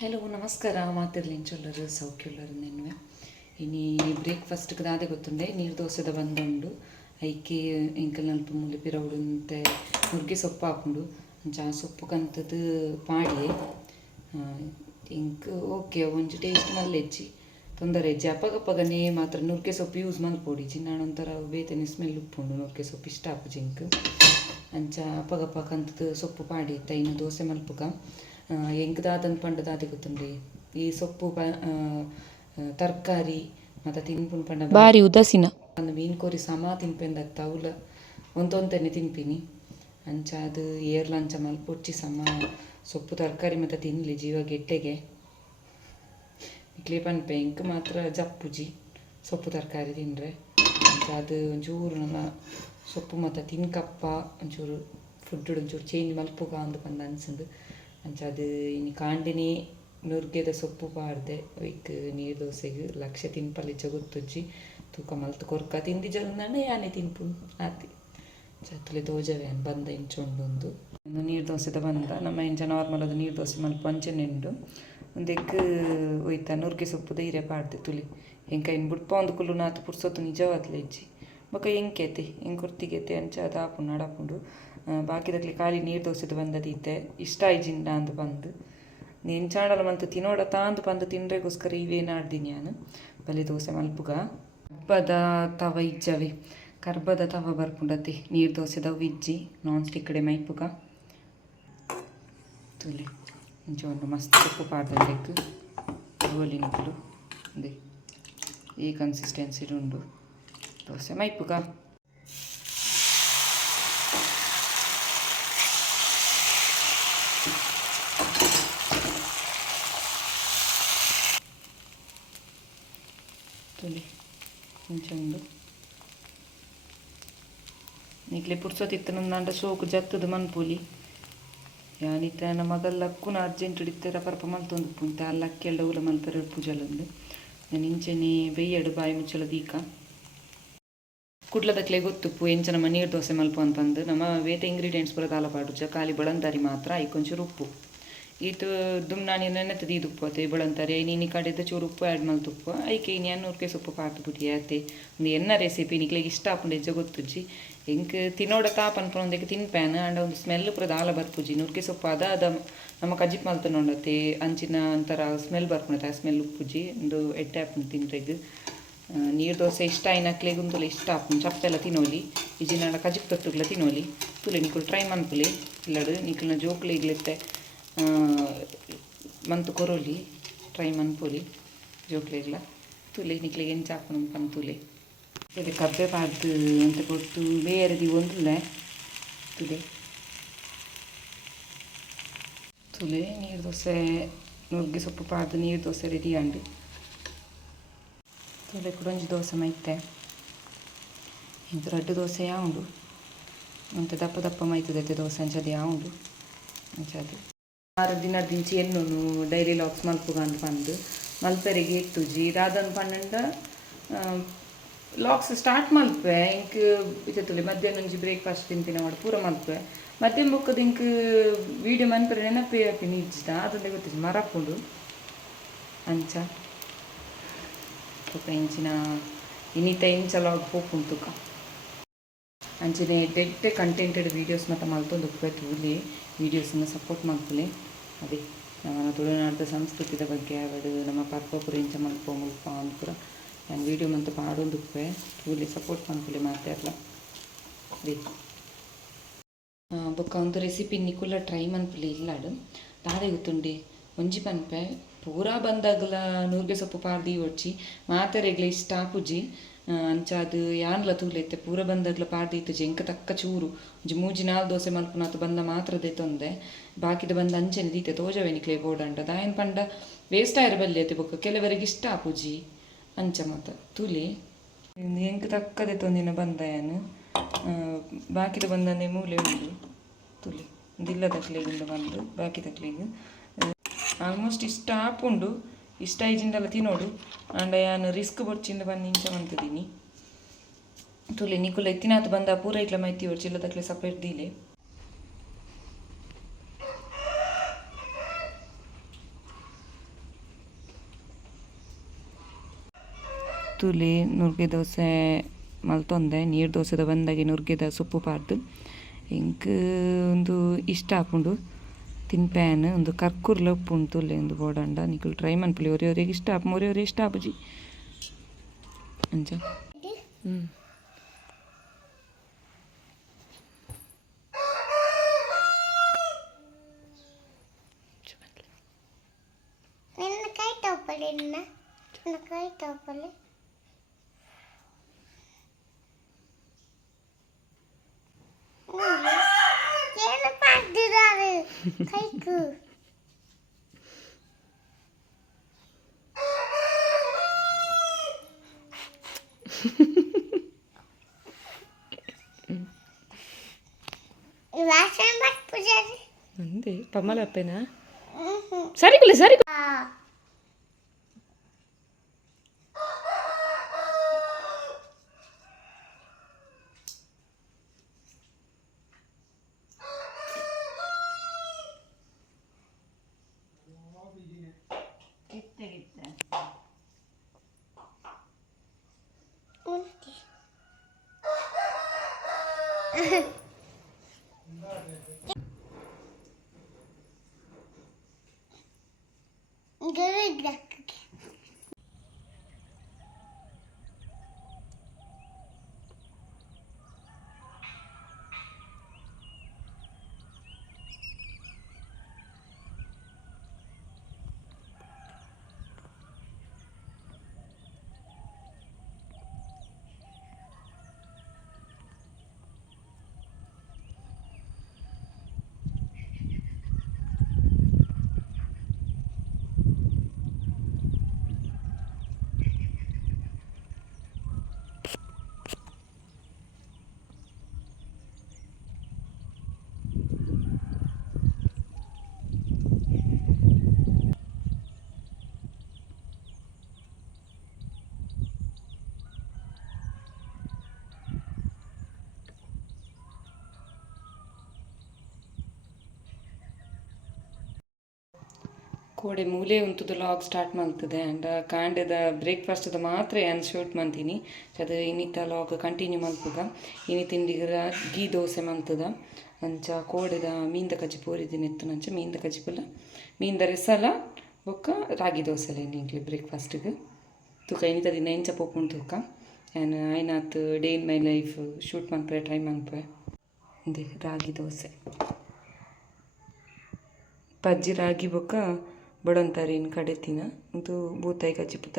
Hello, ನಮಸ್ಕಾರ. ಮಾತಿರ್ಲಿಂಚೊಲ್ಲರು ಸೌಖ್ಯಲ್ಲರು ನೆನ್ವೆ. ಇನಿ ಬ್ರೇಕ್ಫಾಸ್ಟ್ಗೆ ದಾದೆ ಗೊತ್ತುಂಡೆ. ನೀರು ದೋಸೆದ ಬಂದುಂಡು. ಐಕೆ ಇಂಕಲ್ ನಲ್ಪ ಮುಲಿಪಿರ ಉಡುಂತೆ ಮುರ್ಗೆ ಸೊಪ್ಪು ಹಾಕೊಂಡು. ಅಂಚ ಸೊಪ್ಪು ಕಂತದ್ದು ಪಾಡಿಯೇ ಇಂಕ್, ಓಕೆ ಒಂಚು ಟೇಸ್ಟ್ ಮಲ್ಲೆಜ್ಜಿ. ತೊಂದರೆ ಇಜ್ಜಿ. ಅಪ್ಪಗಪ್ಪಗನೇ ಮಾತ್ರ ನುರ್ಗೆ ಸೊಪ್ಪು ಯೂಸ್ ಮಲ್ಪೊಡಿಜಿ ನಾನೊಂಥರ ಬೇತನೆ ಸ್ಮೆಲ್ ಉಪ್ಪುಂಡು. ನುರ್ಗೆ ಸೊಪ್ಪು ಇಷ್ಟ ಆಪುಜಿ ಅಂಚ ಅಪ್ಪಗಪ್ಪ ಕಂತದ್ದು ಸೊಪ್ಪು ಪಾಡಿ ತೈನ ದೋಸೆ ಮಲ್ಪುಗ ಎಂಕ್ ದಾದನ್ ಪಂಡ ದಾದೆ ಈ ಸೊಪ್ಪು ತರಕಾರಿ ಮತ್ತು ತಿನ್ಪುನ್ ಪಂಡ ಬಾರಿ ಉದಾಸೀನ. ಒಂದು ಮೀನು ಕೋರಿ ಸಮ ತಿನ್ಪೆಂದ ತೌಲ ಒಂತೊಂತೆನೆ ತಿನ್ಪಿನಿ. ಅಂಚ ಅದು ಏರ್ಲ ಅಂಚ ಮಲ್ಪೊಚ್ಚಿ ಸಮ ಸೊಪ್ಪು ತರಕಾರಿ ಮತ್ತು ತಿನ್ಲಿ ಜೀವ ಗೆಟ್ಟೆಗೆ ಇಕ್ಲಿ ಪನ್ಪೆ ಇಂಕ್ ಮಾತ್ರ ಜಪ್ಪುಜಿ ಸೊಪ್ಪು ತರಕಾರಿ ತಿಂದರೆ. ಅಂಚ ಅದು ಒಂಚೂರು ನಮ್ಮ ಸೊಪ್ಪು ಮತ್ತು ತಿನ್ಕಪ್ಪ ಒಂಚೂರು ಫುಡ್ ಒಂಚೂರು ಚೇಂಜ್ ಮಲ್ಪುಗ ಅಂದು ಪಂದ ಅನ್ಸಂದು. ಅಂಚ ಅದು ಇನ್ನು ಕಾಂಡಿನಿ ನುರ್ಗೆದ ಸೊಪ್ಪು ಪಾಡ್ದೆ ಒಯ್ಕ್ ನೀರು ದೋಸೆಗ್ ಲಕ್ಷ ತಿನ್ಪಲಿಚ್ಚ ಗೊತ್ತುಜ್ಜಿ ತೂಕ ಮಲ್ತು ಕೊರ್ಕ ತಿಂದಿ ಜಲ್ದನೆ ಯಾನೆ ತಿನ್ಪು ಆತಿ. ಚತ್ಲೆ ತೋಜವೆ ಅನ್ ಬಂದ ಇಂಚೊಂದೊಂದು ನೀರು ದೋಸೆದ ಬಂದ, ನಮ್ಮ ಇಂಚ ನಾರ್ಮಲ್ ಅದು ನೀರು ದೋಸೆ ಮಲ್ಪ ಅಂಚನೆಂಡು ಒಂದು ಎಗ್ ಒಯ್ತ ನುರ್ಗೆ ಸೊಪ್ಪು ಧೈರ್ಯ ಪಾಡ್ದೆ ತುಲಿ. ಎಂಕ ಇನ್ ಬುಡ್ಪ ಒಂದು ಕುಲ್ಲು ನಾತು ಪುರ್ಸೊತ್ತು ನಿಜವಾದ್ಲೆ ಇಜ್ಜಿ. ಬೊಕ ಎಂಕೆತೆ ಎಂಕ್ ಕೊರ್ತಿಗೆತೆ? ಅಂಚ ಅದು ಬಾಕಿದಕ್ಲೆ ಖಾಲಿ ನೀರು ದೋಸೆದು ಬಂದದೀತೆ ಇಷ್ಟ ಐಜಿಂಡ ಅಂದು ಬಂದು. ನೀನು ಚಾಣಲ ಮಂತು ತಿನ್ನೋಡ ತಾಂದು ಬಂದು ತಿನ್ನರೆಗೋಸ್ಕರ ಇವೇನಾಡ್ದೀನಿ ನಾನು. ಬಲೆ ದೋಸೆ ಮಲ್ಪುಗ. ಹಬ್ಬದ ತವ ಇಜ್ಜವೆ. ಕರ್ಬದ ತವ ಬರ್ಪುಂಡತಿ. ನೀರು ದೋಸೆದವು ಇಜ್ಜಿ. ನಾನ್ ಸ್ಟಿಕ್ ಕಡೆ ಮೈಪುಗ. ತುಲೆ. ಇಂಚೊಂದು ಮಸ್ತ್ ಉಪ್ಪು ಪಾಡ್ದಕ್ಕೆ ಗೋಲಿ ನಿಕ್ಕಲು ಅದೇ. ಈ ಕನ್ಸಿಸ್ಟೆನ್ಸಿ ಉಂಡು ದೋಸೆ ಮೈಪುಗ. ತುಲಿ ಇಂಚೊಂದು ನಿಕ್ಲೆ ಪುರ್ಸೊತ್ತಿತ್ತು ನಂದ ಸೋಕು ಜತ್ತದು ಮನ್ಪೂಲಿ ಯಾನಿತ್ತ ನನ್ನ ಮಗಲ್ಲಕ್ಕುನ ಅರ್ಜೆಂಟ್ ಹಿಡಿತಾರ ಪರಪ ಮಲ್ತೊಂದು ಪುಂತ ಅಲ್ಲಕ್ಕೆ ಎಲ್ಲ ಉಲ ಮಲ್ಪರ ಪೂಜಲಂದು ನಾನು ಇಂಚನೆ ಬೆಯ್ಯಡು ಬಾಯಿ ಮುಚ್ಚಲ ದೀಕ ಕುಡ್ಲದಕ್ಲೆ ಗೊತ್ತುಪ್ಪು ಎಂಚನ ನೀರು ದೋಸೆ ಮಲ್ಪ ಅಂತಂದು ನಮ್ಮ ವೇತ ಇಂಗ್ರೀಡಿಯೆಂಟ್ಸ್ ಪೂರ ತಾಲ ಪಾಡುಜ ಖಾಲಿ ಬಳಂದಾರಿ ಮಾತ್ರ ಐಕೊಂಚೂರು ಉಪ್ಪು ಈತು ದುಮ್ ನಾನು ಏನೇನ ತದಿ ಉಪ್ಪು ಅತ್ತೆ ಬಳಂತಾರೆ ನೀನು ಕಡೆದ ಚೂರು ಉಪ್ಪು ಆ್ಯಡ್ ಮಲ್ತುಪ್ಪು ಐಕೆ ಇನ್ನು ಎನ್ನೂರ್ಕೆ ಸೊಪ್ಪು ಪಾತು ಬಿಟ್ಟಿ ಆತೆ. ಒಂದು ಎನ್ನ ರೆಸಿಪಿ ನಿಕ್ಲಿಗೆ ಇಷ್ಟ ಆಪುಂಡು ಹೆಜ್ಜೆ ಗೊತ್ತುಜ್ಜಿ. ಎಂಕ್ ತಿನ್ನೋಡ ತಾಪ ಅನ್ಕೊಂಡೊಂದಕ್ಕೆ ತಿನ್ಪ್ಯಾನ್ ಅಂಡ ಒಂದು ಸ್ಮೆಲ್ ಪುರದ ಆಲ ಬರ್ಪುಜಿ ನೂರ್ಕೆ ಸೊಪ್ಪು ಅದ ಅದ ನಮ್ಮ ಕಜಿಪ್ ಮಲ್ತು ನೋಡತ್ತೆ ಅಂಚಿನ ಒಂಥರ ಸ್ಮೆಲ್ ಬರ್ಕೊಂಡತ್ತೆ ಆ ಸ್ಮೆಲ್ ಉಪ್ಪುಜಿ ಒಂದು ಎಟ್ಟೆ ಆಪುಂಡು ತಿನ್ರೆಗ್. ನೀರು ದೋಸೆ ಇಷ್ಟ ಐನಕ್ಲೆ ಗುಂತುಲ ಇಷ್ಟ ಆಪುಂಡು. ಚಪ್ಪೆಲ್ಲ ತಿನ್ನೋಲಿ. ಇಜಿನ ಕಜಿಪ್ ತೊಟ್ಟುಗ್ಲ ತಿನ್ನೋಲಿ. ತುಲೆ ನಿಕ್ಕಲು ಟ್ರೈ ಮನ್ಪುಲಿ. ಇಲ್ಲಡು ಜೋಕ್ಲಿ ಇಗ್ಲೆತ್ತೆ. ಮಂತು ಕೊರೋಲಿ ಟ್ರೈ ಮನ್ಪೊಲಿ ಜೋಕ್ಲೆಗ್ಲ ತುಲೆ ನಿಕ್ಲೆಗೆ ಎಂಚ ಹಾಕೊಂಡು ಪನ್ ತುಲೆ ತುಲೆ ಕಬ್ಬೆ ಪಾಡ್ದು ಅಂತ ಕೊಟ್ಟು ಬೇರೆದಿ ಒಂದಿಲ್ಲ ತುಲೆ. ತುಲೆ ನೀರು ದೋಸೆ ನುಗ್ಗಿ ಸೊಪ್ಪು ಪಾಡ್ದು ನೀರು ದೋಸೆ ರೆಡಿ ಆಂಡು. ತುಲೆ ಕೂಡ ಒಂಜಿ ದೋಸೆ ಮೈತೆ ಇಂತ ರಡ್ಡು ದೋಸೆ ಯಾವುದು ಅಂತ ದಪ್ಪ ದಪ್ಪ ಮೈತದೈತೆ ದೋಸೆ ಅಂಚದು ಯಾವುದು ಅಂಚದು. ಆರು ದಿನ ದಿಂಚಿ ಎನ್ನು ಡೈಲಿ ಲಾಕ್ಸ್ ಮಲ್ಪುಗ ಅಂತ ಬಂದು ಮಲ್ಪೆರಿಗೆ ಇಟ್ಟುಜಿ ದಾದನ್ ಪನ್ನಂಡ ಲಾಕ್ಸ್ ಸ್ಟಾರ್ಟ್ ಮಲ್ಪೆ. ಇಂಕ್ ಇತ್ತುಲೆ ಮಧ್ಯಾಹ್ನ ಒಂಜಿ ಬ್ರೇಕ್ಫಾಸ್ಟ್ ತಿಂತಿನ ಮಾಡಿ, ಪೂರ ಮಲ್ಪೆ. ಮಧ್ಯಾಹ್ನ ಬೊಕ್ಕದ ಇಂಕ್ ವೀಡಿಯೋ ಮನ್ಪರೆ ನೆನಪೇ ಹಾಪಿನ ಇಜ್ಜಿದ ಅದೊಂದೇ ಗೊತ್ತಿಜ್ಜಿ ಮರಪುಂಡು. ಅಂಚ. ತುಕ ಇಂಚಿನ ಇನ್ನಿತ ಇಂಚ ಲಾಗ್ ಪೋಪುಂಟುಕ ಅಂಚನೆ ಎಡ್ಡೆ ಕಂಟೆಂಟೆಡ್ ವೀಡಿಯೋಸ್ ಮತ್ತು ಮಲ್ತೊಂದು ಉಪ್ಪೆ ತೂಲಿ ವೀಡಿಯೋಸನ್ನು ಸಪೋರ್ಟ್ ಮಾಡ್ಕೊಳ್ಳಿ ಅದೇ, ನಮ್ಮ ತುಳುನಾಡದ ಸಂಸ್ಕೃತಿದ ಬಗ್ಗೆ ಅವಡು ನಮ್ಮ ಪರ್ಪಪುರ ಇಂಚ ಮಲ್ಪ ಮುಲ್ಪ ಅಂದ್ಪುರ ನಾನು ವೀಡಿಯೋ ಮಂತ ಪಾಡೊಂದು ಉಪ್ಪೆ ತೂಲಿ ಸಪೋರ್ಟ್ ಮಾಡ್ಕೊಳ್ಳಿ ಮಾತಾಡಲ ಅದೇ. ಬೊಕ್ಕ ಒಂದು ರೆಸಿಪಿ ನಿಕುಲ ಟ್ರೈ ಮನ್ಪುಲಿ ಇಲ್ಲಾಡು ದಾದೆ ಗೊತ್ತುಂಡಿ, ಒಂಜಿ ಪನ್ಪೆ ಪೂರ ಬಂದಾಗಲ ನೂರ್ಗೆ ಸೊಪ್ಪು ಪಾರ್ದಿ ಒಡ್ಚಿ, ಮಾತೆರೆಗ್ಲ ಇಷ್ಟ ಅಂಚ ಅದು ಯಾನ್ಲ ತೂಲೆತ್ತೆ, ಪೂರ ಬಂದಗ್ಲ ಪಾಡ್ದಿ ಇತ್ತು ಎಂಕ ತಕ್ಕ ಚೂರು. ಒಂಜಿ ಮೂಜಿ ನಾಲ್ ದೋಸೆ ಮಲ್ಪುನಾತು ಬಂದ ಮಾತ್ರ ದೆತ್ತೊಂದೆ ಬಾಕಿದ ಬಂದ ಅಂಚನೆ ದೀತೆ ಕ್ಲೇ ನಿಕ್ಲೆ ಬೋಡಂಡ ದಾಯನ್ ಪಂಡ ವೇಸ್ಟ್ ಆಯ್ರ ಬಲ್ಲಿ ಐತೆ ಬೊಕ್ಕ. ಕೆಲವರಿಗೆ ಇಷ್ಟ ಆಪುಜಿ ಅಂಚ ಮಾತ. ತುಲಿ. ಎಂಕ ತಕ್ಕ ಬಂದ ಬಂದಯನ್ ಬಾಕಿದ ಬಂದನೆ ಮೂಲೆ ಉಂಡು. ತುಲಿ. ದಿಲ್ಲ ತಕ್ಲೆಗಿಂದ ಬಂದು, ಬಾಕಿದ ಆಲ್ಮೋಸ್ಟ್ ಇಷ್ಟ ಆಪುಂಡು. ಇಷ್ಟ ಈಜಿಂದೆಲ್ಲ ತಿನ್ನೋಡು. ಆಂಡ ಯಾನು ರಿಸ್ಕ್ ಬರ್ಚಿಂದ ಬಂದು ಇಂಚ ಮಂತದೀನಿ ತುಲೆ ನಿಕುಲ ಎತ್ತಿನಾತ ಬಂದ ಪೂರ ಇಟ್ಲ ಮೈತಿ ಬರ್ಚಿಲ್ಲ ತಕ್ಲೆ ಸಪರೇಟ್ ದೀಲೆ. ತುಲೆ ನುರ್ಗೆ ದೋಸೆ ಮಲ್ತೊಂದೆ. ನೀರು ದೋಸೆದ ಬಂದಾಗೆ ನುರ್ಗೆದ ಸೊಪ್ಪು ಪಾರ್ದು ಇಂಕ್ ಒಂದು ಇಷ್ಟ ಹಾಕೊಂಡು. ತಿನ್ಪ್ಯಾನ್ ಒಂದು ಕರ್ಕೂರ್ಲ ಉಪ್ಪು ಉಂಟುಲ್ಲೆ ಒಂದು ಬೋಡಂಡ ನಿಕುಲು ಟ್ರೈ ಮನ್ಪುಲಿ ಒರೆ ಒರೆಗೆ ಇಷ್ಟ, ಆಪು ಒರೆ ಒರೆ ಇಷ್ಟ ಆಪುಜಿ. ಅಂಚ. ಹ್ಞೂ ನಿನ್ನ ಕೈ ತಪ್ಪಲೆ ನಿನ್ನ ನಿನ್ನ ಕೈ ತಪ್ಪಲೆ ఉంది. కమ్మలు అప్పేనా? సరికులే సరికు ಕೋಡೆ ಮೂಲೆ ಉಂತುದು ಲಾಗ್ ಸ್ಟಾರ್ಟ್ ಮಾಡ್ತದೆ ಆ್ಯಂಡ್ ಕಾಂಡದ ಬ್ರೇಕ್ಫಾಸ್ಟ್ದ ಮಾತ್ರ ಏನು ಶೂಟ್ ಮಾಡ್ತೀನಿ ಅದು ಇನ್ನಿತ ಲಾಗ್ ಕಂಟಿನ್ಯೂ ಮಲ್ಪುಗ ಇನಿ ತಿಂಡಿಗರ ಗೀ ದೋಸೆ ಮಂತದ. ಅಂಚ ಕೋಡೆದ ಮೀನ್ದ ಕಜ್ಜಿ ಪೂರಿದಿನ ಇತ್ತು ನಂಚ ಮೀನ್ದ ಕಜ್ಜಿ ಪುಲ್ಲ. ಮೀನ್ದ ರೆಸಲ, ಬೊಕ್ಕ ರಾಗಿ ದೋಸೆಲೆ ಇಂಕ್ಲಿ ಬ್ರೇಕ್ಫಾಸ್ಟ್ಗೆ ತೂಕ ಇನ್ನಿತ ದಿನ ಎಂಚ ಪೋಪುಂಡು ತೂಕ. And ಐನಾತ್ day in my life shoot ಮನ್ಪೆ try ಮನ್ಪೆ ರಾಗಿ ದೋಸೆ. ಪಜ್ಜಿ ರಾಗಿ ಬೊಕ್ಕ ಬಡಂತಾರಿನ ಕಡೆತಿನ ಇದು ಬೂತಾಯಿ ಕಚ್ಚಿಪುತ್ತ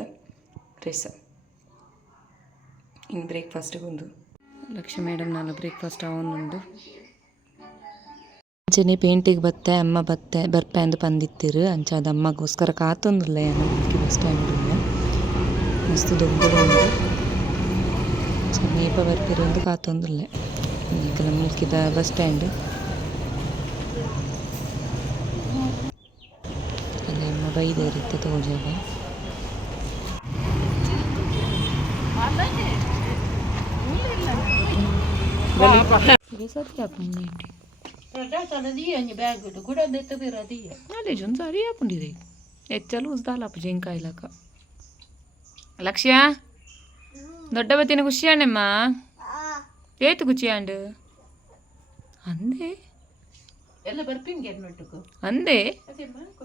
ರೆಸ ಇನ್ನು ಬ್ರೇಕ್ಫಾಸ್ಟಿಗೆ ಒಂದು. ಲಕ್ಷ್ಮಿ ಮೇಡಮ್ ನಾನು ಬ್ರೇಕ್ಫಾಸ್ಟ್ ಅವನುಂಡು ಅಂಚನೆ ಪೇಂಟಿಗೆ ಬತ್ತೆ ಅಮ್ಮ ಬತ್ತೆ ಬರ್ಪೆ ಅಂದು ಪಂದಿತ್ತಿರು. ಅಂಚ ಅದು ಅಮ್ಮಗೋಸ್ಕರ ಕಾತೊಂದಿಲ್ಲ ಏನು ಬಸ್ ಸ್ಟ್ಯಾಂಡ್ ಮಸ್ತ್ ದೊಡ್ಡ ಉಂಡು ಸಮೀಪ ಬರ್ಪಿರೊಂದು ಕಾತೊಂದಿಲ್ಲ ಈಗ ಮುಲ್ಕಿದ ಬಸ್ ಸ್ಟ್ಯಾಂಡ್ ಅಲ್ಲಿ ಅಮ್ಮ ಬೈದೇರಿತ್ತೆ ತೋಜಾಗ ನಾಲೇಜ್ ಒಂದು ಸಾರಿ ಹಾಕೊಂಡಿದೆ. ಹೆಚ್ಚಲು ಉಸ್ದಾಲಪ್ಪ ಜಿಂಕಾಯ್ಲಕ್ಕ ಲಕ್ಷ್ಯ, ದೊಡ್ಡ ಬತ್ತಿನ ಖುಷಿಯಾಣಮ್ಮ ಏತು ಖುಷಿಯಾಂಡು ಅಂದೆ. ಅಂದೆ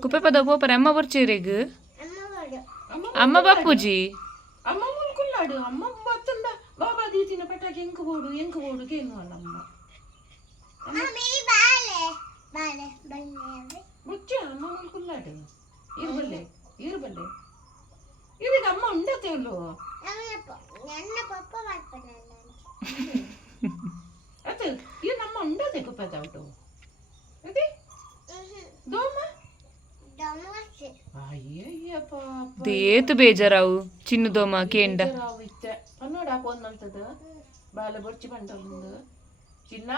ಕುಪ್ಪೆ ಪದ ಪೋಪರ ಅಮ್ಮ ಬರ್ಚೀರಿಗ್ ಅಮ್ಮ ಅಮ್ಮ ಬಾಪೂಜಿ ಅಮ್ಮ ಮುಲ್ಕುಲ್ಲಾಡು ಅಮ್ಮ ಬತ್ತಂಡ ಬಾಬಾ ದೀತಿನ ಪಟಾಕಿ ಎಂಕ ಓಡು ಎಂಕ ಓಡು ಕೇನು ಅಲ್ಲ ಅಮ್ಮ. ಮುಚ್ಚ ಅಮ್ಮ ಮುಲ್ಕುಲ್ಲಾಡು ಇರ್ಬಲ್ಲೆ ಇರ್ಬಲ್ಲೆ ಇವಾಗ ಅಮ್ಮ ಉಂಡತೆ ಅಲ್ಲೋ ನನ್ನ ಪಪ್ಪ ಮಾಡ್ತಾನೆ ಅತ ಇದು ನಮ್ಮ ಉಂಡತೆ ಕುಪ್ಪದ ಔಟು ಏತು ಬೇಜಾರಾವು ಚಿನ್ನದೋಮ ಕೇಂಡ ಇತ್ತ ಪನ್ನೋಡ ಹಾಕೋದಂತದ ಬಾಲ ಬೊರ್ಚಿ ಪಂಡಲ್ ಚಿನ್ನ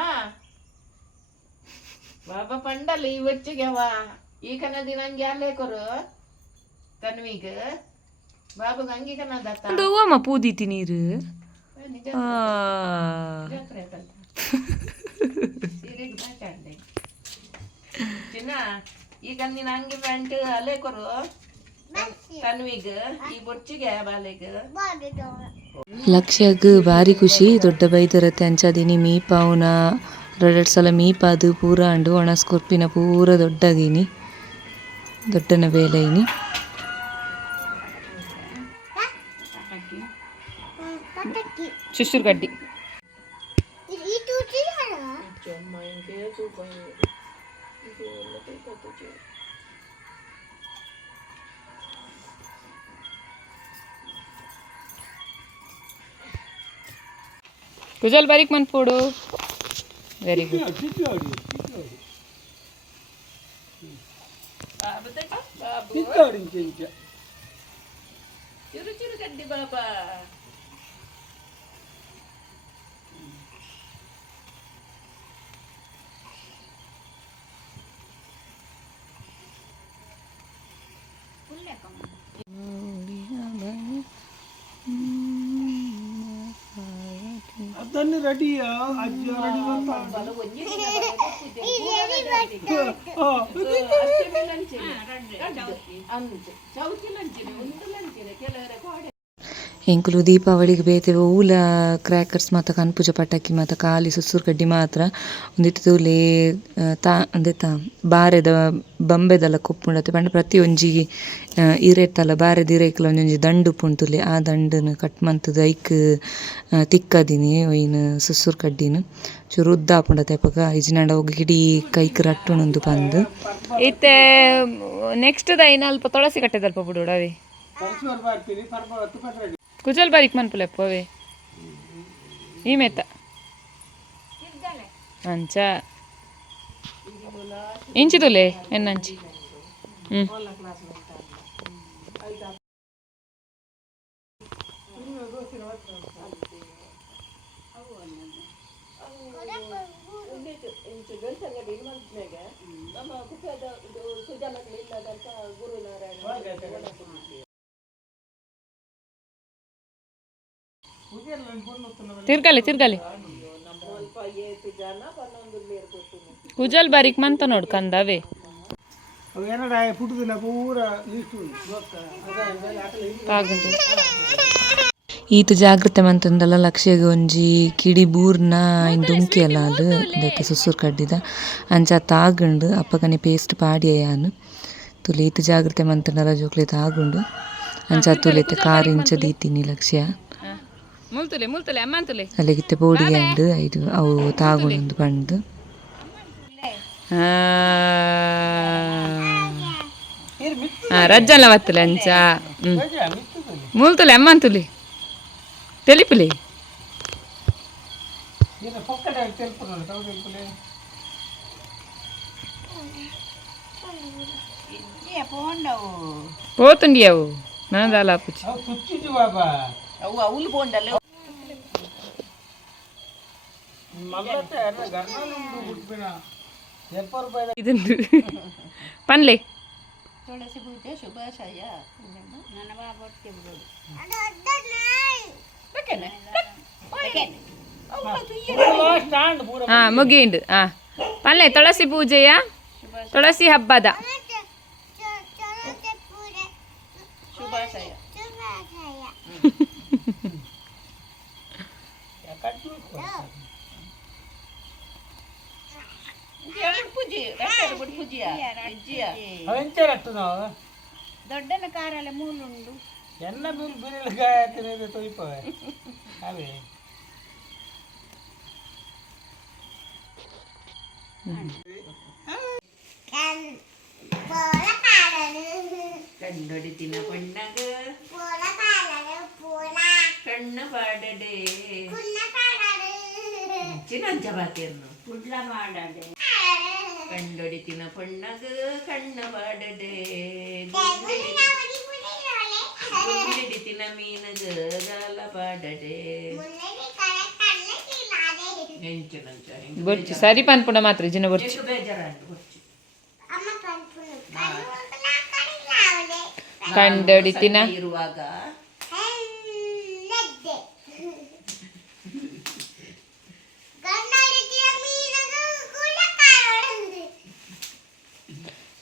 ಬಾಬಾ ಪಂಡಲ್ಲ ಈ ಬೊಚ್ಚಿಗೆ ಅವ ಈ ಕನ್ನದಿ ನಂಗೆ ಅಲ್ಲೇ ಕೊರು ತನ್ವಿಗ ಬಾಬುಗ ಅಂಗಿ ಕನ್ನದ ಒಂದು ಅಮ್ಮ ಪೂದೀತಿ ನೀರು ನಿಜ ಚಿನ್ನ ಈಗ ನಿನ್ನ ಅಂಗಿ ಪ್ಯಾಂಟ್ ಅಲ್ಲೇ ಕೊರು ತನ್ವಿಗ್ ಈ ಬೊಚ್ಚಿಗೆ ಬಾಲೆಗ. ಲಕ್ಷ್ಯಗ್ ಭಾರಿ ಖುಷಿ. ದೊಡ್ಡ ಬೈದರತ್ತೆ ಅಂಚಾದಿನಿ ಮೀಪಾವುನ ಎರಡೆರಡು ಸಲ ಮೀಪಾದು ಪೂರ ಅಂಡು. ಒಣ ಸ್ಕೊರ್ಪಿನ ಪೂರ ದೊಡ್ಡಗಿನಿ. ದೊಡ್ಡನ ಬೇಲೈನಿ. ಚುಶ್ಶುರ್ ಗಡ್ಡಿ ಈ ತೂಟಿ ಹಣ ಕುಜಲ್ ಬಾರಿಕ್ ಮನ್ಪೋಡು ವೆರಿ ಗುಡ್ ಚಿರು ಚಿರು ಗಡ್ಡಿ ರೆಡಿ ಅಜ್ಜ ರೆಡಿ ಬಲ ಚೌಕಿ ಲಂಚಿನ ಒಂದು ಲಂಚಿನ ಕೆಲವರ ಕೋಡೆ ಎಂಕುಲು ದೀಪಾವಳಿಗೆ ಬೇತೆ ಊಲ ಕ್ರ್ಯಾಕರ್ಸ್ ಮಾತ ಕನ್ಪುಜ ಪಟಾಕಿ ಮಾತ ಕಾಲಿ ಸುಸುರ್ ಕಡ್ಡಿ ಮಾತ್ರ ಒಂದಿತ್ತು ತೂಲೆ ಅಂದೆ ತಾ ಅಂದೆತ ಬಾರೆದ ಬಂಬೆದಲ್ಲ ಕೊಪ್ಪುಂಡತೆ ಪಂಡ ಪ್ರತಿ ಒಂಜಿ ಇರೆತ್ತಲ್ಲ ಬಾರೆದ ಇರೇಕ್ಲ ಒಂಜೊಂಜಿ ದಂಡು ಉಪ್ಪುಂಟುಲೆ ಆ ದಂಡನ್ ಕಟ್ ಮಂತದ ಐಕ್ ತಿಕ್ಕದಿನಿ ಒಯಿನ್ ಸುಸುರ್ ಕಡ್ಡಿನ. ಚೂರು ಉದ್ದ ಆಪುಂಡತೆ ಅಪ್ಪಗ ಇಜಿನಾಂಡ ಹೋಗಿ ಹಿಡಿ ಕೈಕ್ ರಟ್ಟುನೊಂದು ಬಂದು ಇತ್ತೆ ನೆಕ್ಸ್ಟ್ ದೈನ ಅಲ್ಪ ತುಳಸಿ ಕಟ್ಟೆದಲ್ಪ ಕುಜಲ್ ಬಾರಿಕ್ ಮನ್ಪುಲೆ ಪೋವೆ. ಮೇತ. ಅಂಚ. ಇಂಚಿದುಲೆ ಎನ್ನಂಚಿ ಹ್ಮ್. ತಿರ್ಗಲಿ ತಿರ್ಗಲಿ. ಕುಜಲ್ ಬಾರಿಕ್ ಮಂತ ನೋಡ್ ಕಂದವೇ. ಈತ ಜಾಗ್ರತೆ ಮಂತಂದಲ್ಲ ಲಕ್ಷ್ಯಗೆ ಒಂಜಿ ಕಿಡಿ ಬೂರ್ನ ಇನ್ ದುಂಕಿ ಅಲ್ಲ ಅದು. ಅದಕ್ಕೆ ಸುಸುರು ಕಡ್ಡಿದ. ಅಂಚ ತಾಗುಂಡು ಅಪ್ಪಗನೆ ಪೇಸ್ಟ್ ಪಾಡಿ ಯಾನು. ತುಲಿ ಈತ ಜಾಗ್ರತೆ ಮಂತನ ಜೋಕ್ಲಿ ತಾಗುಂಡು. ಅಂಚ ತುಲಿತ ಕಾರ್ ಇಂಚ ದೀತಿನಿ ಲಕ್ಷ್ಯ. ಅಲ್ಲಿಗಿತ್ತೆ ಬೋಡಿ ಅಂಡು ಐದು ಅವು ತಾಗುಂಡು ಬಂದು ರಜ್ಜಲ್ಲ ಮತ್ತಲೆ ಅಂಚ ಹ್ಮ್ ಮೂಲ್ತುಲೆ ಅಮ್ಮಂತುಲೆ తెలిపులే ನೀನು ಪೊಕ್ಕಟ ತೆಲ್ಪು ನೋಡಿ ಕೌ ಇದೊಂದು ಪನ್ಲೆ. ಹಾ. ಮುಗಿಂಡು ಹಾ ಪನ್ಲೆ ತುಳಸಿ ಪೂಜೆಯ? ತುಳಸಿ ಹಬ್ಬದ? ಶುಭಾಶಯ ಎರಡು ಪೂಜೆ ಎರಡು ಬಿಟ್ಟು ಪೂಜೆಯ ಅಜ್ಜಿಯ ಅವೆಂಚರಟ್ಟು ನಾವು ದೊಡ್ಡನ ಕಾರಲ್ಲ ಮೂಲುಂಡು ಎನ್ನ ಬಿಲ್ ಬಿರಿಲ್ ಗಾಯತಿನ ತೊಯ್ಪವೆ ಅವೇ ಪೋಲ ಕಾರಲು ಕಣ್ಣೊಡಿತಿನ ಪಣ್ಣಗ ಪೋಲ ಕಾರಲು ಪೋಲ ಕಣ್ಣ ಕಂಡೊಡಿತಿನ ಪಣ್ಣಗ ಕಣ್ಣ ಬಾಡದೆ ಹಿಡಿತಿನ ಮೀನಗ ಗಾಲ ಬಾಡದೆ ಬೊರ್ಚು ಸರಿ ಪನ್ಪುಣ ಮಾತ್ರ ಜಿನ ಬೊರ್ಚು ಕಂಡೊಡಿತಿನ ಇರುವಾಗ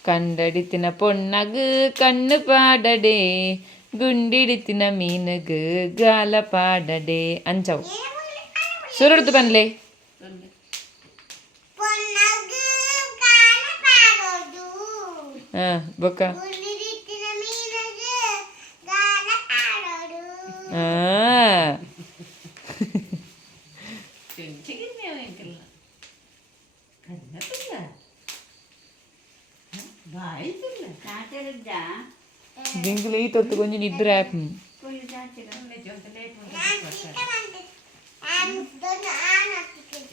ಕನ್ನಡಿತಿಯ ಮೀನಗ ಕೂಡ ಕಾರೊಂದು ಕಂಡಡಿತಿನ ಪೊಣ್ಣಗ್ ಕಣ್ಣು ಪಾಡಡೆ ಗುಂಡಿಡಿತಿನ ಮೀನಗ್ ಗಾಲ ಪಾಡಡೆ ಅಂಚವು ಸುರುಡ್ದು ಬನ್ಲೆ ಪೊನ್ನಗ್ ಕಾಲ ಪಾಡೋದು ಹಾ ಬೊಕ್ಕ ಗುಂಡಿರಿತ್ತಿನ ಮೀನಗ್ ಗಾಲ ಪಾಡೋದು ಹಾ ಬೈದನೇ ಈ ತೊತ್ತು ಇತ್ತು ಕೊಂಚ ನಿದ್ರ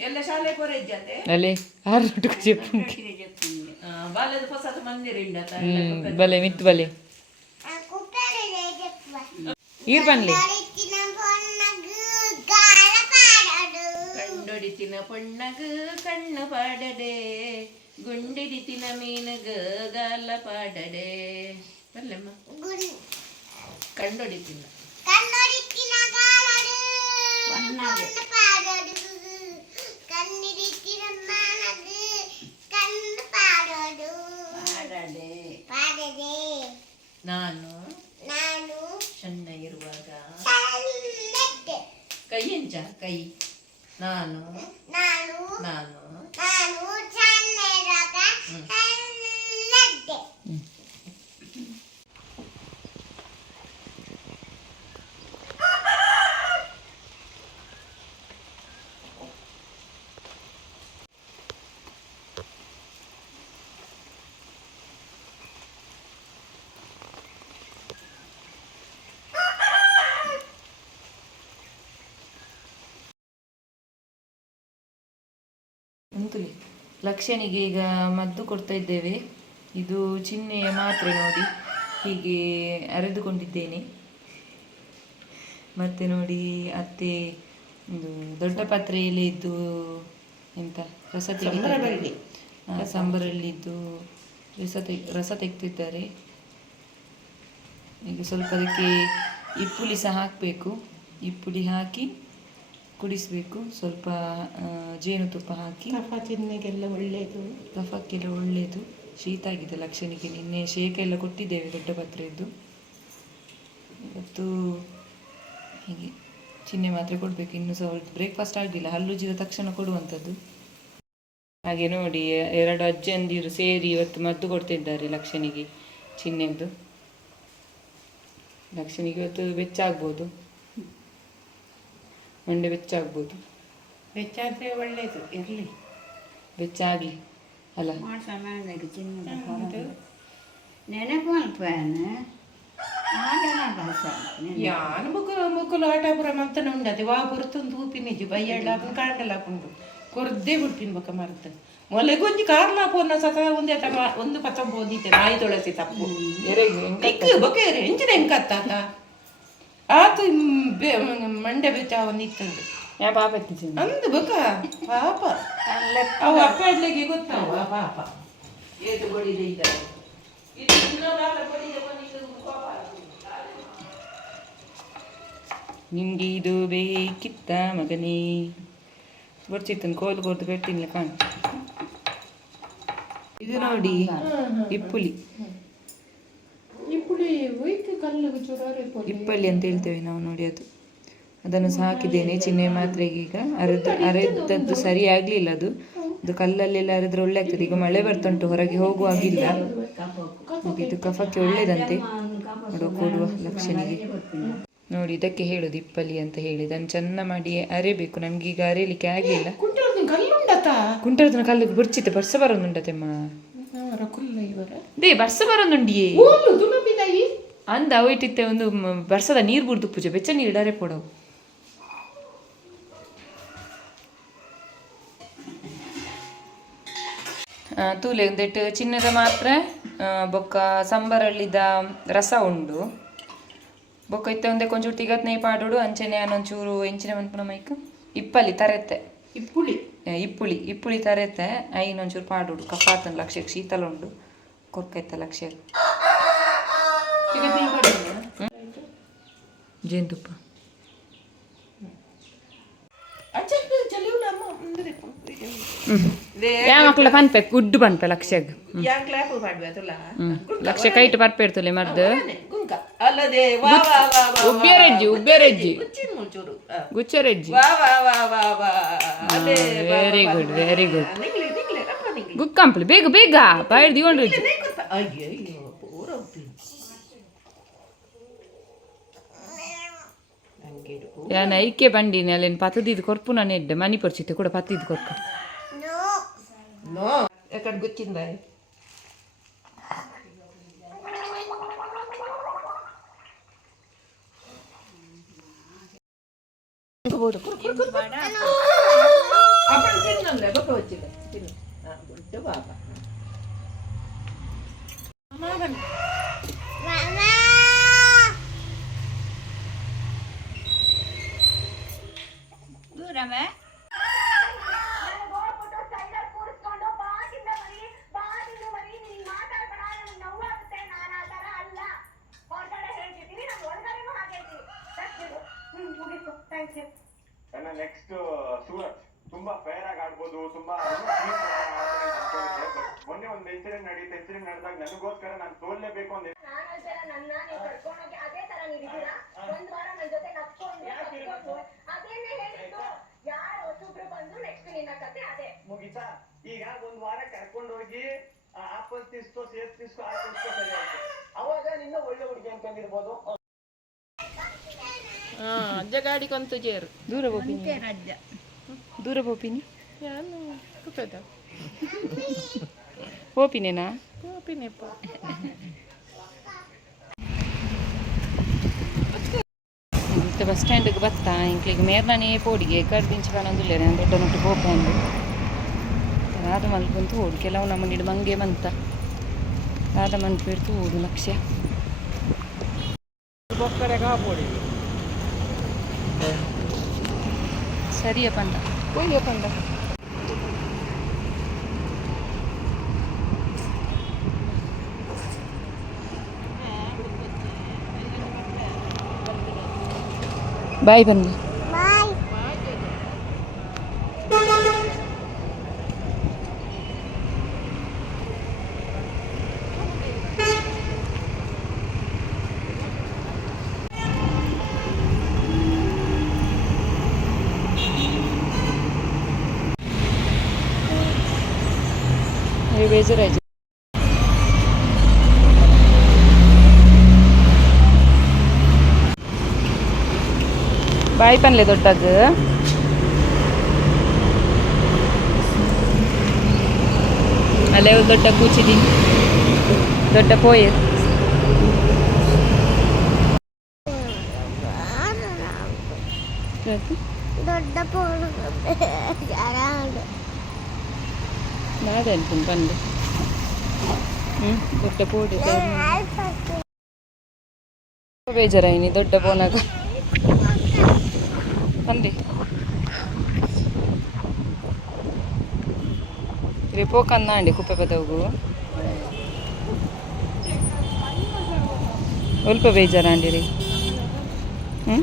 ಎಲ್ಲ ಶಾಲೆ ಪೋರೆ जाते ಅಲ್ಲಿ ಆ ರುಟುಕ್ಕೆ ಹೇಳ್ತೀನಿ ಆ ಬಲೆದ ಫಸಾತ ಮಂದೆ ಬಲೆ ಮಿತ್ತು ಬಲೆ. ಕೂಪರೇ ಹೇಳ್ತುವ ಈರ್ ಬನ್ಲಿ. ಬಡಿತಿನ ಪಣ್ಣಗು ಕಣ್ಣಾ ಪಾಡಡು ಈರ್ ಬನ್ಲೆ ಗುಂಡಿರಿತ್ತಿನ ಪೊನ್ನಗ್ ಗಾಲ ಪಾಡೋದು ಕಂಡೊಡಿತಿನ ಪೊಣ್ಣಗ ಕಣ್ಣು ಪಾಡಡೆ ಗುಂಡಿಡಿತಿನ ಮೀನಗ ಗಾಲ ಪಾಡಡೆ ಅಲ್ಲಮ್ಮ ಗುಂಡ್ ಕಂಡೊಡಿತಿನ ಕಣ್ಣೊಡಿತ್ತಿನ ಗಾಲಡು ಪೊನ್ನ ಪಾಡೋದು ಕಣ್ಣಿರಿತ್ತಿನ ಮಾನಗ್ ಕಣ್ಣು ಪಾಡೋದು ಪಾಡಡೆ ಪಾಡದೆ ನಾನು ನಾನು ಸಣ್ಣ ಇರುವಾಗ ಸಣ್ಣದ್ದೆ ಕೈ ಎಂಚ ಕೈ ನಾನು ನಾನು ನಾನು ನಾನು ಲಕ್ಷಣಿಗೆ ಈಗ ಮದ್ದು ಕೊಡ್ತಾ ಇದ್ದೇವೆ. ಇದು ಚಿಹ್ನೆಯ ಮಾತ್ರೆ ನೋಡಿ. ಹೀಗೆ ಅರೆದುಕೊಂಡಿದ್ದೇನೆ. ಮತ್ತೆ ನೋಡಿ ಅತ್ತೆ ಒಂದು ದೊಡ್ಡ ಪಾತ್ರೆಯಲ್ಲಿ ಇದ್ದು ಎಂತ ರಸ ತೆಗಿತಾರೆ ಸಾಂಬಾರಲ್ಲಿದ್ದು ರಸ ತೆ ರಸ ತೆಗ್ತಿದ್ದಾರೆ ಈಗ ಸ್ವಲ್ಪ ಅದಕ್ಕೆ ಇಪ್ಪುಳಿ ಸಹ ಹಾಕಬೇಕು. ಇಪ್ಪುಳಿ ಹಾಕಿ ಕುಡಿಸಬೇಕು. ಸ್ವಲ್ಪ ಜೇನುತುಪ್ಪ ಹಾಕಿ. ಕಫ ತಿನ್ನೆಗೆಲ್ಲ ಒಳ್ಳೆಯದು ಕಫಕ್ಕೆಲ್ಲ ಒಳ್ಳೆಯದು ಶೀತ ಆಗಿದೆ ಲಕ್ಷಣಿಗೆ. ನಿನ್ನೆ ಶೇಕ ಎಲ್ಲ ಕೊಟ್ಟಿದ್ದೇವೆ ದೊಡ್ಡ ಪತ್ರೆಯದ್ದು. ಇವತ್ತು ಹೀಗೆ ಚಿಹ್ನೆ ಮಾತ್ರ ಕೊಡಬೇಕು. ಇನ್ನು ಸಹ ಬ್ರೇಕ್ಫಾಸ್ಟ್ ಆಗಲಿಲ್ಲ. ಹಲ್ಲುಜ್ಜಿದ ತಕ್ಷಣ ಕೊಡುವಂಥದ್ದು. ಹಾಗೆ ನೋಡಿ ಎರಡು ಅಜ್ಜಂದಿರು ಸೇರಿ ಇವತ್ತು ಮದ್ದು ಕೊಡ್ತಿದ್ದಾರೆ ಲಕ್ಷಣಿಗೆ ಚಿಹ್ನೆದ್ದು ಲಕ್ಷಣಿಗೆ ಇವತ್ತು ಬೆಚ್ಚ ಆಗ್ಬೋದು ಮಂಡೆ ಬೆಚ್ಚ ಆಗ್ಬೋದು ಹೆಚ್ಚಾದ್ರೆ ಒಳ್ಳೆಯದು ಇರಲಿ ಬೆಚ್ಚ ಆಗಲಿ ಅಲ್ಲ ನೆನಪು ಅಲ್ಪನ ಯಾನ್ ಬುಕ್ಕಲು ಬುಕ್ಕಲು ಆಟಾಪುರ ಮಂತನ ಉಂಡದೆ ವಾ ಬರ್ತೊಂದು ಊಪಿನಿಜಿ ಬಯ್ಯಡ್ಲ ಅದನ್ನ ಕಾಂಡಲಾಕೊಂಡು ಕೊರ್ದೆ ಬಕ ಬಕ್ಕ ಮರ್ತ ಮೊಲೆಗೊಂಜಿ ಕಾರ್ಲ ಪೋನ ಸತ ಒಂದೇ ತಮ ಒಂದು ಪತ ಬೋದಿತ್ತೆ ನಾಯಿ ತೊಳಸಿ ತಪ್ಪು. ಬೊಕೇರಿ ಎಂಚಿನ ಹೆಂಕತ್ತಾತ ಆತು ಮಂಡೆ ಬೇಚ ಅವನಿತ್ತಂದು ಯಾ ಪಾಪ ಎತ್ತಿಸಿದ ಅಂದು ಬಕ? ಪಾಪ. ಅವ ಅಪ್ಪ ಇಡ್ಲಿಕ್ಕೆ ಗೊತ್ತಾವ ಪಾಪ. ಏತು ಬಡಿದೆ ಇದು ಬೇಕಿತ್ತ ಮಗನೇ? ಬರ್ತಿತ್ತನ್ ಕೋಲು ಕೊರ್ದು ಬೆಟ್ಟಿಲ್ಲ ಕಾಣ. ಇದು ನೋಡಿ ಇಪ್ಪುಲಿ ಇಪ್ಪುಳಿ ಒಯ್ಕೆ ಕಲ್ಲು ಚೂಡಾರೆ ಇಪ್ಪಲ್ಲಿ ಅಂತ ಹೇಳ್ತೇವೆ ನಾವು ನೋಡಿ ಅದು. ಅದನ್ನು ಸಹ ಹಾಕಿದ್ದೇನೆ. ಚಿಹ್ನೆ ಮಾತ್ರೆಗೆ ಈಗ ಅರೆದು ಅರೆದದ್ದು ಸರಿ ಆಗ್ಲಿಲ್ಲ ಅದು. ಅದು ಕಲ್ಲಲ್ಲೆಲ್ಲ ಅರೆದ್ರೆ ಒಳ್ಳೆ ಆಗ್ತದೆ. ಈಗ ಮಳೆ ಬರ್ತುಂಟು ಹೊರಗೆ ಹೋಗುವಾಗಿಲ್ಲ. ಇದು ಕಫಕ್ಕೆ ಒಳ್ಳೇದಂತೆ. ನೋಡುವ ಕೊಡುವ ಲಕ್ಷಣಿಗೆ ನೋಡಿ ಇದಕ್ಕೆ ಹೇಳುದು ಇಪ್ಪಲಿ ಅಂತ ಹೇಳಿ. ಅದನ್ನು ಚೆಂದ ಮಾಡಿ ಅರೆಬೇಕು. ನಮ್ಗೆ ಈಗ ಅರೆಯಲಿಕ್ಕೆ ಆಗಿಲ್ಲ. ಕುಂಟು ಕಲ್ಲುಂಡತ ಕುಂಟರದನ ಕಲ್ಲಿಗೆ ಬುರ್ಚಿತ್ತೆ ಬರ್ಸ ಬರೋದುಂಟತೆಮ್ಮ ಅವರ ಕುಲ್ಲ ಇವರ. ದೇ ಬರ್ಸ ಬರೋದುಂಡಿಯೇ ಓಲು ಅಂದ ಅವೈಟಿತ್ತೆ ಒಂದು ಮ- ಬರ್ಸದ ನೀರು ಬುಡ್ದು ಪೂಜೆ. ಬೆಚ್ಚ ನೀರು ಇಡಾರೆ ಪೋಡವು ತೂಲೆ ಒಂದಿಟ್ಟು ಚಿನ್ನದ ಮಾತ್ರ ಬೊಕ್ಕ ಸಾಂಬಾರಲ್ಲಿದ್ದ ರಸ ಉಂಡು. ಬೊಕ್ಕ ಇತ್ತೆ ಒಂದೆ ಕೊಂಚೂರು ತಿಗತ್ನೇ ಪಾಡೋಡು ಅಂಚೆನೆ ಅನ್ನೊಂಚೂರು ಎಂಚಿನ ಮನ್ಪುನ ಮೈಕ್. ಇಪ್ಪಲಿ ತರೆತ್ತೆ. ಇಪ್ಪುಳಿ? ಇಪ್ಪುಳಿ. ಇಪ್ಪುಳಿ ತರೆತ್ತೆ ಐನೊಂಚೂರು ಪಾಡೋಡು. ಕಫಾತನ ಲಕ್ಷ ಶೀತಲ ಉಂಡು. ಕೊರ್ಕೈತ ಬೇಕಾಗಿಲ್ಲ ಜೇನುತುಪ್ಪ. ಯಾಕ್ಲ ಪನ್ಪೆ ಗುಡ್ಡು ಪನ್ಪೆ ಲಕ್ಷಗ್. ಲಕ್ಷ ಕೈಟ್ ವಾ ವಾ ಉಬ್ಬ್ಯರೆಜ್ಜಿ ಉಬ್ಬ್ಯರೆಜ್ಜಿ. ಗುಚ್ಚರೆಜ್ಜಿ ವೆರಿ ಗುಡ್ ವೆರಿ ಗುಡ್ ಗುಕ್ಕಂಪ್ಲಿ ಬೇಗ ಬೇಗ ಬಾಯ್ದು ದಿಗೊಂಡ್ರಿಜ್ಜಿ ಯಾನ ಐಕೆ ಬಂಡಿನಿ ಅಲ್ಲೇನು ಪತ್ತದಿದ್ದು ಕೊರ್ಪು ನಾನು ಎಡ್ಡೆ ಮನಿ ಪರ್ಚಿತ್ತೆ ಕೂಡ ಪತ್ತಿದ್ದು ಕೊರ್ಕ ನೋ ನೋ ಯಾಕಡೆ ಗೊತ್ತಿಂದ అప్పుడు తిన్నాంలే బొక్క వచ్చింది తిను గుడ్డు బాబా ಮುಗಿತಾ ಈಗ ಒಂದ್ ವಾರ ಕರ್ಕೊಂಡು ಹೋಗಿ ಆಪಲ್ ತಿಸ್ಕೋ ಸೇಫ್ ತಿಸ್ಕೋ ಆ ತಿಸ್ಕೋ ಸರಿ ಆಯ್ತು. ಅವಾಗ ನಿನ್ನ ಒಳ್ಳೆ ಹುಡುಗಿ ಅನ್ಕೊಂಡಿರ್ಬೋದು. ಅಜ್ಜ ಗಾಡಿ ಕೊಂತು ಜೇರು ದೂರ ಬೋಪಿನಿ ದೂರ ಬೋಪಿನಿ ನಾನು ಕುಪ್ಪದ ಹೋಪಿನೇನಾ ಕೋಪಿನೆಪ್ಪ ಮತ್ತೆ ಬಸ್ ಸ್ಟ್ಯಾಂಡ್ಗೆ ಬತ್ತಾ? ಇಂಕ್ಲಿಗೆ ಮೇರ್ನಾನೇ ಪೋಡಿಗೆ. ಕರ್ದಿಂಚು ಕಾಣೊಂದಿಲ್ಲ ದೊಡ್ಡ ನೊಟ್ಟು ಹೋಗ್ಬಂದು. ರಾಧ ಬಂತು ಓಡು. ಕೆಲವು ನಮ್ಮ ಮಂಗೆ ಬಂತ ರಾಧ ಬಿಡ್ತು ಓಡು ಲಕ್ಷ್ಯ ಸರಿಯ ಪಂಡ ಕೊಯ್ಯ ಪಂಡ ಬಾಯ್ ಬನ್ನಿ ಬಾಯ್ ಬೇಜಾರಾಯ್ತು ಪನ್ಲೆ ದೊಡ್ಡಗ್ ಅಲ್ಲೇ ದೊಡ್ಡ ಕೂಚಿದೀನಿ ದೊಡ್ಡ ಪೋಯೆ. ದೊಡ್ಡ ಅನ್ಕೊಂಡು ಬಂದು. ಹ್ಞೂ ದೊಡ್ಡ ಪೋಡಿ ಬೇಜಾರಾಯಿನಿ ದೊಡ್ಡ ಪೋನಾಗ. కండి రేపో కన్నా అండి కుప్ప పెదవుగు ಒಲ್ಪ అండి ಹ್ಞೂ